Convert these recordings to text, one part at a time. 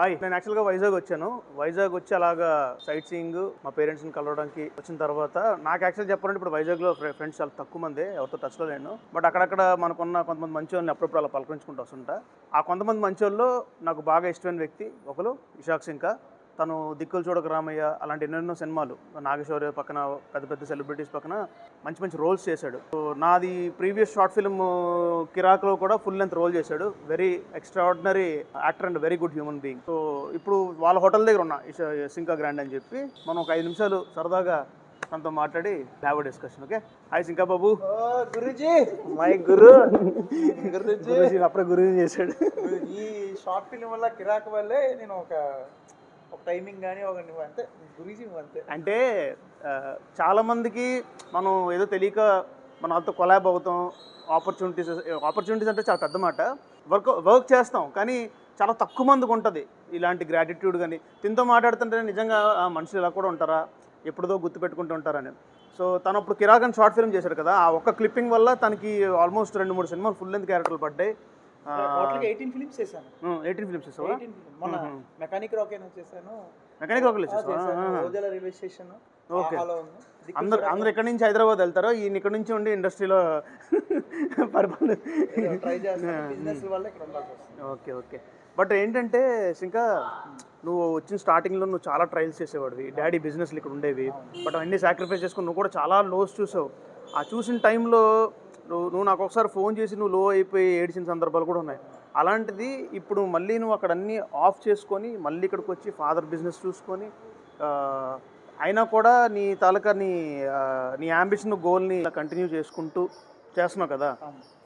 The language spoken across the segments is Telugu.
హాయ్, నేను యాక్చువల్గా వైజాగ్ వచ్చాను. వైజాగ్ వచ్చి అలాగా సైట్ సీయింగ్ మా పేరెంట్స్ని కలవడానికి వచ్చిన తర్వాత నాకు యాక్చువల్ చెప్పాలంటే ఇప్పుడు వైజాగ్లో ఫ్రెండ్స్ చాలా తక్కువ మంది, ఎవరితో టచ్లో లేను. బట్ అక్కడక్కడ మనకున్న కొంతమంది మంచి వాళ్ళని అప్పుడప్పుడు అలా పలకరించుకుంటూ వస్తుంటా. ఆ కొంతమంది మంచి వాళ్ళు నాకు బాగా ఇష్టమైన వ్యక్తి ఒకరు ఇషాక్ సింకా. తను దిక్కులు చూడక రామయ్య అలాంటి ఎన్నెన్నో సినిమాలు, నాగేశ్వర పక్కన పెద్ద పెద్ద సెలబ్రిటీస్ పక్కన మంచి మంచి రోల్స్ చేశాడు. సో నాది ప్రీవియస్ షార్ట్ ఫిల్మ్ కిరాక్లో కూడా ఫుల్ లెంత్ రోల్ చేశాడు. Very extraordinary actor and very good human being. So ఇప్పుడు వాళ్ళ హోటల్ దగ్గర ఉన్నా సింకా గ్రాండ్ అని చెప్పి మనం ఒక 5 నిమిషాలు సరదాగా తనతో మాట్లాడి have discussion. Okay, hi Sinka Babu. గురుజీ, మై గురు. గురూజీ అప్పుడే గురూజీ చేశాడు. ఈ షార్ట్ ఫిల్మ్ వల్ల కిరాక్ వల్లే నేను ఒక టైమింగ్ కానీ ఒక నువ్వు అంతే గురుజీ నువ్వు అంతే. అంటే చాలామందికి మనం ఏదో తెలియక మన వాళ్ళతో కొలాబ్ అవుతాం. ఆపర్చునిటీస్ అంటే చాలా పెద్ద మాట. వర్క్ చేస్తాం కానీ చాలా తక్కువ మందికి ఉంటుంది ఇలాంటి గ్రాటిట్యూడ్. కానీ తినతో మాట్లాడుతుంటే నిజంగా మనుషులు ఇలా కూడా ఉంటారా, ఎప్పుడుదో గుర్తుపెట్టుకుంటూ ఉంటారని. సో తను అప్పుడు కిరాక్ అని షార్ట్ ఫిల్మ్ చేశాడు కదా, ఆ ఒక్క క్లిప్పింగ్ వల్ల తనకి ఆల్మోస్ట్ 2-3 సినిమాలు ఫుల్ లెంత్ క్యారెక్టర్లు పడ్డాయి. 18 ఫిలిమ్స్ చేశాను. 18 ఫిలిమ్స్ చేసావా? మొన్న మెకానిక్ రాకెట్ చేశాను. మెకానిక్ రాకెట్ చేసావా? రోజల రైల్వే స్టేషన్. ఓకే, అందరు ఎక్కడి నుంచి హైదరాబాద్ వెళ్తారో ఈయన ఇక్కడ నుంచి ఉండి ఇండస్ట్రీలో పరిపాలన ట్రై చేస్తాను. బిజినెస్ వల్ల ఇక్కడ ఉండాల్సి వస్తుంది. Okay okay. బట్ ఏంటంటే ఇంకా నువ్వు వచ్చిన స్టార్టింగ్లో నువ్వు చాలా ట్రయల్స్ చేసేవాడివి, డాడీ బిజినెస్లు ఇక్కడ ఉండేవి. బట్ అన్నీ సాక్రిఫైస్ చేసుకుని నువ్వు కూడా చాలా లోస్ చూసావు. ఆ చూసిన టైంలో నువ్వు నాకు ఒకసారి ఫోన్ చేసి నువ్వు లో అయిపోయి ఏడ్చిన సందర్భాలు కూడా ఉన్నాయి. అలాంటిది ఇప్పుడు మళ్ళీ నువ్వు అక్కడ అన్నీ ఆఫ్ చేసుకొని మళ్ళీ ఇక్కడికి వచ్చి ఫాదర్ బిజినెస్ చూసుకొని అయినా కూడా నీ తాలూకా నీ యాంబిషన్ గోల్ని కంటిన్యూ చేసుకుంటూ చేస్తున్నావు కదా.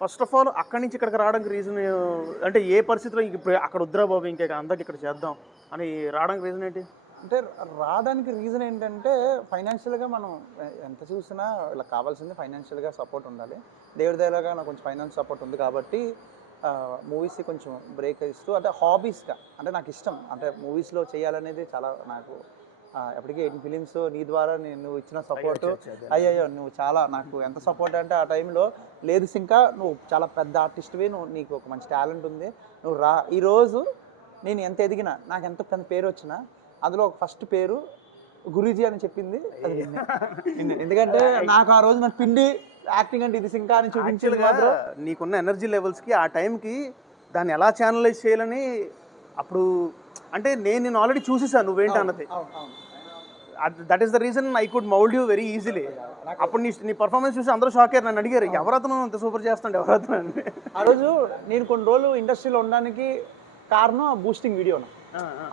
ఫస్ట్ ఆఫ్ ఆల్ అక్కడి నుంచి ఇక్కడికి రావడానికి రీజన్ అంటే ఏ పరిస్థితిలో ఇప్పుడు అక్కడ వద్దురా బాబు ఇంకా అందరికి ఇక్కడ చేద్దాం అని రావడానికి రీజన్ ఏంటి? అంటే రావడానికి రీజన్ ఏంటంటే ఫైనాన్షియల్గా మనం ఎంత చూసినా ఇలా కావాల్సింది ఫైనాన్షియల్గా సపోర్ట్ ఉండాలి. దేవుడి దయగా నాకు కొంచెం ఫైనాన్స్ సపోర్ట్ ఉంది కాబట్టి మూవీస్కి కొంచెం బ్రేక్ ఇస్తూ అంటే హాబీస్గా అంటే నాకు ఇష్టం అంటే మూవీస్లో చేయాలనేది చాలా నాకు ఎప్పటికీ 18 ఫిలిమ్స్ నీ ద్వారా నువ్వు ఇచ్చిన సపోర్టు అయ్యో నువ్వు చాలా నాకు ఎంత సపోర్ట్ అంటే ఆ టైంలో లేదు ఇంకా నువ్వు చాలా పెద్ద ఆర్టిస్ట్వి, నువ్వు నీకు ఒక మంచి టాలెంట్ ఉంది, నువ్వు రా. ఈరోజు నేను ఎంత ఎదిగినా నాకు ఎంత పెద్ద పేరు వచ్చినా అందులో ఒక ఫస్ట్ పేరు గురూజీ అని చెప్పింది. ఎందుకంటే నాకు ఆ రోజు నాకు పిండి యాక్టింగ్ అంటే ఇది ఇంకా అని చూపించేది మాత్రం నీకున్న ఎనర్జీ లెవెల్స్కి ఆ టైంకి దాన్ని ఎలా ఛానలైజ్ చేయాలని అప్పుడు అంటే నేను ఆల్రెడీ చూసేసాను నువ్వేంటి అన్నది. That is the reason I could mould you very easily. అప్పుడు నీ పర్ఫార్మెన్స్ చూసి అందరూ షాక్ అయ్యారు, నన్ను అడిగారు ఎవరతను అంత సూపర్ చేస్తాడు ఎవరతను అని. ఆ రోజు నేను కొన్ని రోజులు ఇండస్ట్రీలో ఉండడానికి కారణం బూస్టింగ్ వీడియోను.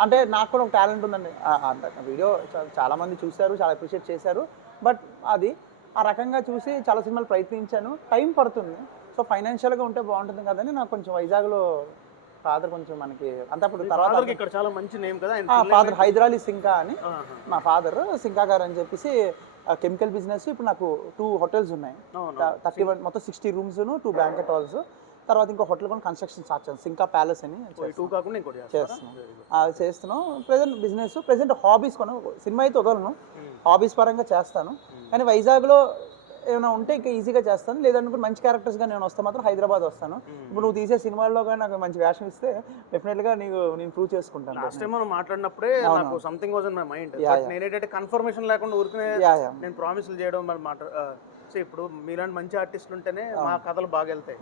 అంటే నాకు కూడా ఒక టాలెంట్ ఉందండి. వీడియో చాలా మంది చూశారు, చాలా అప్రిషియేట్ చేశారు. బట్ అది ఆ రకంగా చూసి చాలా సినిమాలు ప్రయత్నించాను. టైం పడుతుంది. సో ఫైనాన్షియల్గా ఉంటే బాగుంటుంది కదని నాకు కొంచెం వైజాగ్లో ఫాదర్ కొంచెం మనకి అంటే అప్పుడు తర్వాత ఇక్కడ చాలా మంచి నేమ్ కదా ఫాదర్ హైదరాలీ సింకా అని మా ఫాదర్ సింకా గారు అని చెప్పేసి కెమికల్ బిజినెస్. ఇప్పుడు నాకు 2 హోటల్స్ ఉన్నాయి, 31 మొత్తం 60 రూమ్స్, 2 బ్యాంకెట్ హాల్స్. తర్వాత ఇంకో హోటల్ కూడా కన్స్ట్రక్షన్ స్టార్ట్ చేస్తాను, సింకా ప్యాలెస్ అని చేస్తున్నాం. ప్రెజెంట్ బిజినెస్, ప్రెజెంట్ హాబీస్ కొన సినిమా అయితే వదలను, హాబీస్ పరంగా చేస్తాను. కానీ వైజాగ్లో ఏమైనా ఉంటే ఇంకా ఈజీగా చేస్తాను, లేదంటే మంచి క్యారెక్టర్స్గా నేను వస్తే మాత్రం హైదరాబాద్ వస్తాను. ఇప్పుడు నువ్వు తీసే సినిమాల్లో కానీ నాకు మంచి వేషం ఇస్తే డెఫినెట్గా నేను ప్రూవ్ చేసుకుంటాను. లాస్ట్ టైం మనం మాట్లాడినప్పుడే నాకు something was in my mind. నేనేంటంటే కన్ఫర్మేషన్ లేకుండా ఊరికే నేను ప్రామిస్లు చేయడం మాట. సో ఇప్పుడు మీలాంటి మంచి ఆర్టిస్టులు ఉంటేనే మా కథలు బాగా వెళ్తాయి.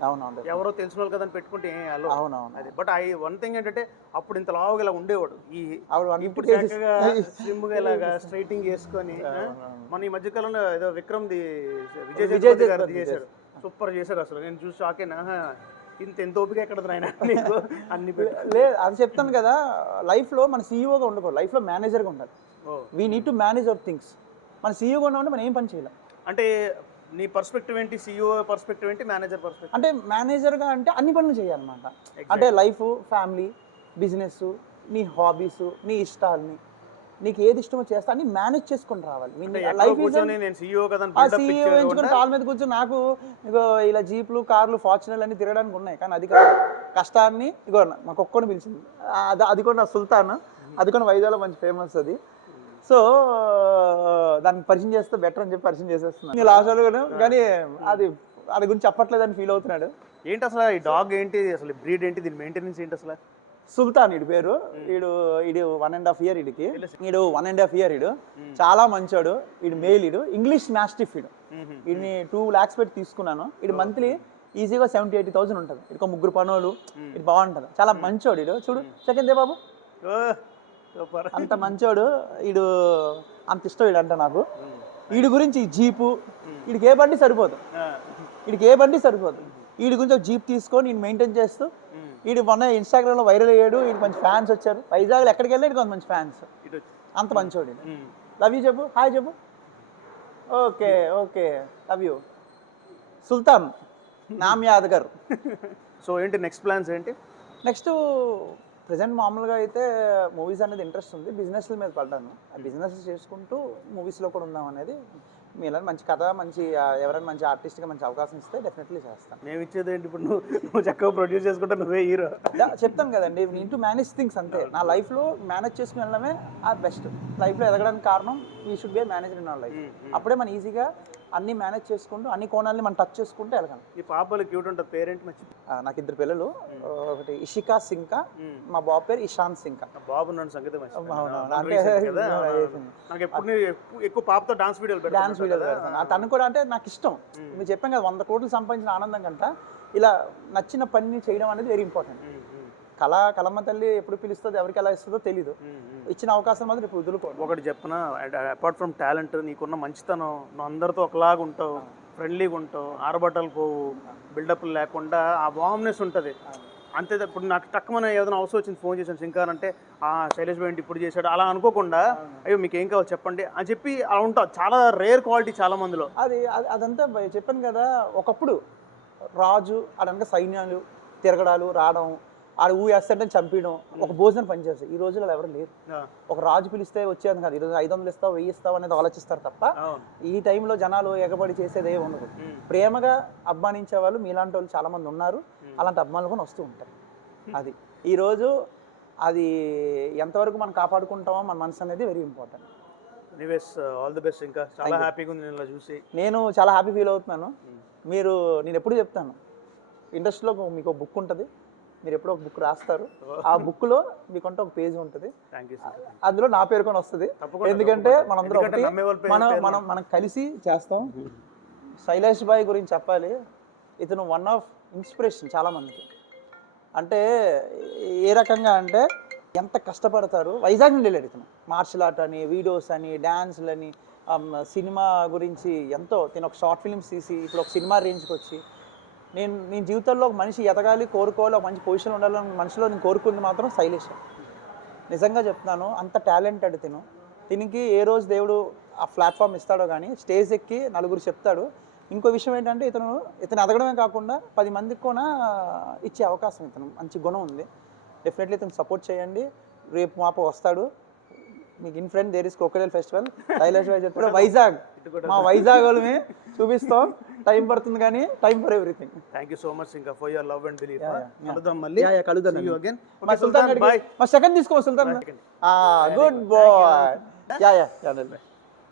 ఎవరో తెలిసిన వాళ్ళు కదా పెట్టుకుంటే అది. బట్ వన్ థింగ్ ఏంటంటే అప్పుడు ఇంత లావుగా ఇలా ఉండేవాడు, ఇప్పుడు స్లిమ్గా ఇలాగా స్ట్రైటింగ్ చేసుకొని మన ఈ మధ్యకాలంలో ఏదో విక్రమ్ది విజయ్ గారు చేశాడు, సూపర్ చేశాడు. అసలు నేను చూసి షాకేనా ఎంత ఓపిక ఎక్కడ నీకు అన్ని లేదు అది చెప్తాను కదా. లైఫ్లో మన సీఈఓగా ఉండకూడదు, లైఫ్లో మేనేజర్గా ఉండాలి. We need to manage hour things. మన సీఈఓగా ఉన్నామంటే మనం ఏం పని చేయాలి అంటే నీ పర్స్పెక్టివ్ ఏంటి, సీఈఓ పర్స్పెక్టివ్ ఏంటి, మేనేజర్ పర్స్పెక్టివ్ అంటే మేనేజర్గా అంటే అన్ని పనులు చేయాలన్నమాట. అంటే లైఫ్, ఫ్యామిలీ, బిజినెస్, నీ హాబీస్, నీ ఇష్టాలని నీకు ఏది ఇష్టమో చేస్తా అన్ని మేనేజ్ చేసుకొని రావాలి. సీఈఓ ఎంచుకొని కాళ్ళ మీద కూర్చొని నాకు ఇగో ఇలా జీప్లు, కార్లు, ఫార్చునర్లు అన్ని తిరగడానికి ఉన్నాయి. కానీ అది కాదు, కష్టాన్ని ఇగో మాకు ఒక్కని పిలిచింది, అది కూడా నా సుల్తాన్, అది కూడా వైజాగ్లో మంచి ఫేమస్ అది. సో దాన్ని పరిచయం చేస్తే బెటర్ అని చెప్పి పరిచయం చేసేస్తున్నాను లాస్ట్ కూడా. కానీ అది గురించి చెప్పట్లేదని ఫీల్ అవుతున్నాడు. ఏంటి అసలు ఈ డాగ్ ఏంటి, అసలు బ్రీడ్ ఏంటి, దీని మెయింటెనెన్స్ ఏంటి అసలు? సుల్తాన్ వీడి పేరు. వీడు 1.5 year వీడికి. వీడు 1.5 year వీడు. చాలా మంచోడు. వీడు మేల్. వీడు ఇంగ్లీష్ మాస్టిఫ్. వీడిని 2 lakhs పెట్టి తీసుకున్నాను. వీడు మంత్లీ ఈజీగా 70,000-80,000 ఉంటుంది. వీడికి 3 పనులు. ఇది బాగుంటుంది. చాలా మంచోడు వీడు. చూడు సెకండ్ దే బాబు, అంత మంచోడు వీడు. అంత ఇష్టం వీడు అంటే నాకు. వీడి గురించి జీపు, వీడికి ఏ బండి సరిపోదు. వీడి గురించి ఒక జీప్ తీసుకొని నేను మెయింటైన్ చేస్తూ, వీడు మొన్న ఇన్స్టాగ్రామ్లో వైరల్ అయ్యాడు. వీడికి మంచి ఫ్యాన్స్ వచ్చారు. వైజాగ్లో ఎక్కడికి వెళ్ళాడు కొంత మంచి ఫ్యాన్స్. అంత మంచోడు. లవ్ యూ చెప్పు, హాయ్ చెప్పు. Okay love you. సుల్తాన్ నామ్ యాదగర్. సో ఏంటి నెక్స్ట్ ప్లాన్స్ ఏంటి? నెక్స్ట్ ప్రజెంట్ మామూలుగా అయితే మూవీస్ అనేది ఇంట్రెస్ట్ ఉంది. బిజినెస్ల మీద పడ్డాను. ఆ బిజినెస్ చేసుకుంటూ మూవీస్లో కూడా ఉందాం అనేది. మీలా మంచి కథ, మంచి ఎవరైనా మంచి ఆర్టిస్ట్గా మంచి అవకాశం ఇస్తే డెఫినెట్లీ చేస్తాను. నేను ఇచ్చేది ఏంటి? ఇప్పుడు నువ్వు చక్కగా ప్రొడ్యూస్ చేసుకుంటా, నువ్వే హీరో. చెప్తాను కదండి, నీడ్ టు మేనేజ్ థింగ్స్ అంతే. నా లైఫ్లో మేనేజ్ చేసుకుని వెళ్ళడమే ఆ బెస్ట్. లైఫ్లో ఎదగడానికి కారణం we should be manager in our life. అప్పుడే మనం ఈజీగా అన్ని మేనేజ్ చేసుకుంటూ అన్ని కోణాలని మనం టచ్ చేసుకుంటూ వెళ్ళగలం. ఈ పాపలు క్యూట్ ఉంటుంది. పేరెంట్ మంచి. నాకు 2 పిల్లలు. ఒకటి ఇషికా సింకా, మా బాబు పేరు ఇషాంత్ సింకా. బాబు నన్ను సంగీతం అంటే నాకు ఎప్పుడు ఎక్కువ పాపతో డాన్స్ వీడియోలు పెడతాను. తను కూడా అంటే నాకు ఇష్టం. మీరు చెప్పాను కదా, 100 కోట్లు సంపాదించిన ఆనందం కంట ఇలా నచ్చిన పనిని చేయడం అనేది వెరీ ఇంపార్టెంట్. కలమ్మ తల్లి ఎప్పుడు పిలుస్తుంది, ఎవరికి ఎలా ఇస్తుందో తెలీదు. ఇచ్చిన అవకాశం మాత్రం ఇప్పుడు వదులుకోండి. ఒకటి చెప్పిన, అపార్ట్ ఫ్రమ్ టాలెంట్, నీకున్న మంచితనం, నువ్వు అందరితో ఒకలాగా ఉంటావు, ఫ్రెండ్లీగా ఉంటావు, ఆరబట్టలు పోవు, బిల్డప్లు లేకుండా ఆ వామ్నెస్ ఉంటుంది అంతే. ఇప్పుడు నాకు తక్కువ ఏదైనా అవసరం వచ్చింది, ఫోన్ చేశాను సింకార్ అంటే, శైలేష్ భాయ్ ఇప్పుడు చేశాడు అలా అనుకోకుండా, అయ్యో మీకు ఏం కావాలి చెప్పండి అని చెప్పి అలా ఉంటావు. చాలా రేర్ క్వాలిటీ చాలా మందిలో. అదంతా చెప్పాను కదా. ఒకప్పుడు రాజు అడనక సైన్యాలు తిరగడాలు రావడం, ఆడ ఊయేస్తుంటే చంపేయడం, ఒక భోజనం పనిచేస్తాయి. ఈ రోజుల్లో ఎవరు లేరు. ఒక రాజు పిలిస్తే వచ్చేది కాదు. ఈరోజు 500 ఇస్తావు 1000 ఇస్తావు అనేది ఆలోచిస్తారు తప్ప ఈ టైంలో జనాలు ఎగబడి చేసేది ఏమి ఉండదు. ప్రేమగా అభిమానించే వాళ్ళు మీలాంటి వాళ్ళు చాలా మంది ఉన్నారు. అలాంటి అభిమానులు కూడా వస్తూ ఉంటారు. అది ఈరోజు అది ఎంతవరకు మనం కాపాడుకుంటామో మన మనసు అనేది very important. Anyways all the best. ఇంకా చాలా హ్యాపీగా ఉంది నేను చూసి. నేను చాలా హ్యాపీ ఫీల్ అవుతున్నాను. నేను ఎప్పుడు చెప్తాను, ఇండస్ట్రీలో మీకు బుక్ ఉంటుంది, మీరు ఎప్పుడో ఒక బుక్ రాస్తారు. ఆ బుక్లో మీకంటే ఒక పేజ్ ఉంటుంది, అందులో నా పేరు కూడా వస్తుంది. ఎందుకంటే మనందరం ఒకటి, మనం కలిసి చేస్తాం. శైలేష్ భాయ్ గురించి చెప్పాలి. ఇతను వన్ ఆఫ్ ఇన్స్పిరేషన్ చాలా మందికి. అంటే ఏ రకంగా అంటే ఎంత కష్టపడతారు. వైజాగ్ నుండి వెళ్ళాడు ఇతను. మార్షల్ ఆర్ట్ అని, వీడియోస్ అని, డ్యాన్స్లని, సినిమా గురించి ఎంతో. నేను ఒక షార్ట్ ఫిల్మ్స్ తీసి ఇప్పుడు ఒక సినిమా రేంజ్కి వచ్చి, నేను జీవితంలో ఒక మనిషి ఎదగాలి, కోరుకోవాలి, ఒక మంచి పొజిషన్ ఉండాలని మనిషిలో నేను కోరుకుంది మాత్రం శైలేష్. నిజంగా చెప్తున్నాను, అంత టాలెంటెడ్ దీనికి ఏ రోజు దేవుడు ఆ ప్లాట్ఫామ్ ఇస్తాడో కానీ స్టేజ్ ఎక్కి నలుగురు చెప్తాడు. ఇంకో విషయం ఏంటంటే ఇతను ఎదగడమే కాకుండా 10 మందికి కూడా ఇచ్చే అవకాశం ఇతను మంచి గుణం ఉంది. డెఫినెట్లీ ఇతను సపోర్ట్ చేయండి. రేపు మాపు వస్తాడు మీకు. In friend there is crocodile festival. Shailesh భాయ్ చెప్పాడు వైజాగ్, మా వైజాగ్ వాళ్ళమే చూపిస్తాం. టైం పడుతుంది కానీ time for everything. Thank you so much ఇంకా for your love and belief. కలుద్దాం మళ్ళీ. కలుద్దాం. మా సుల్తాన్ బాయ్. మా సెకండ్ తీసుకో సుల్తాన్. Good bye.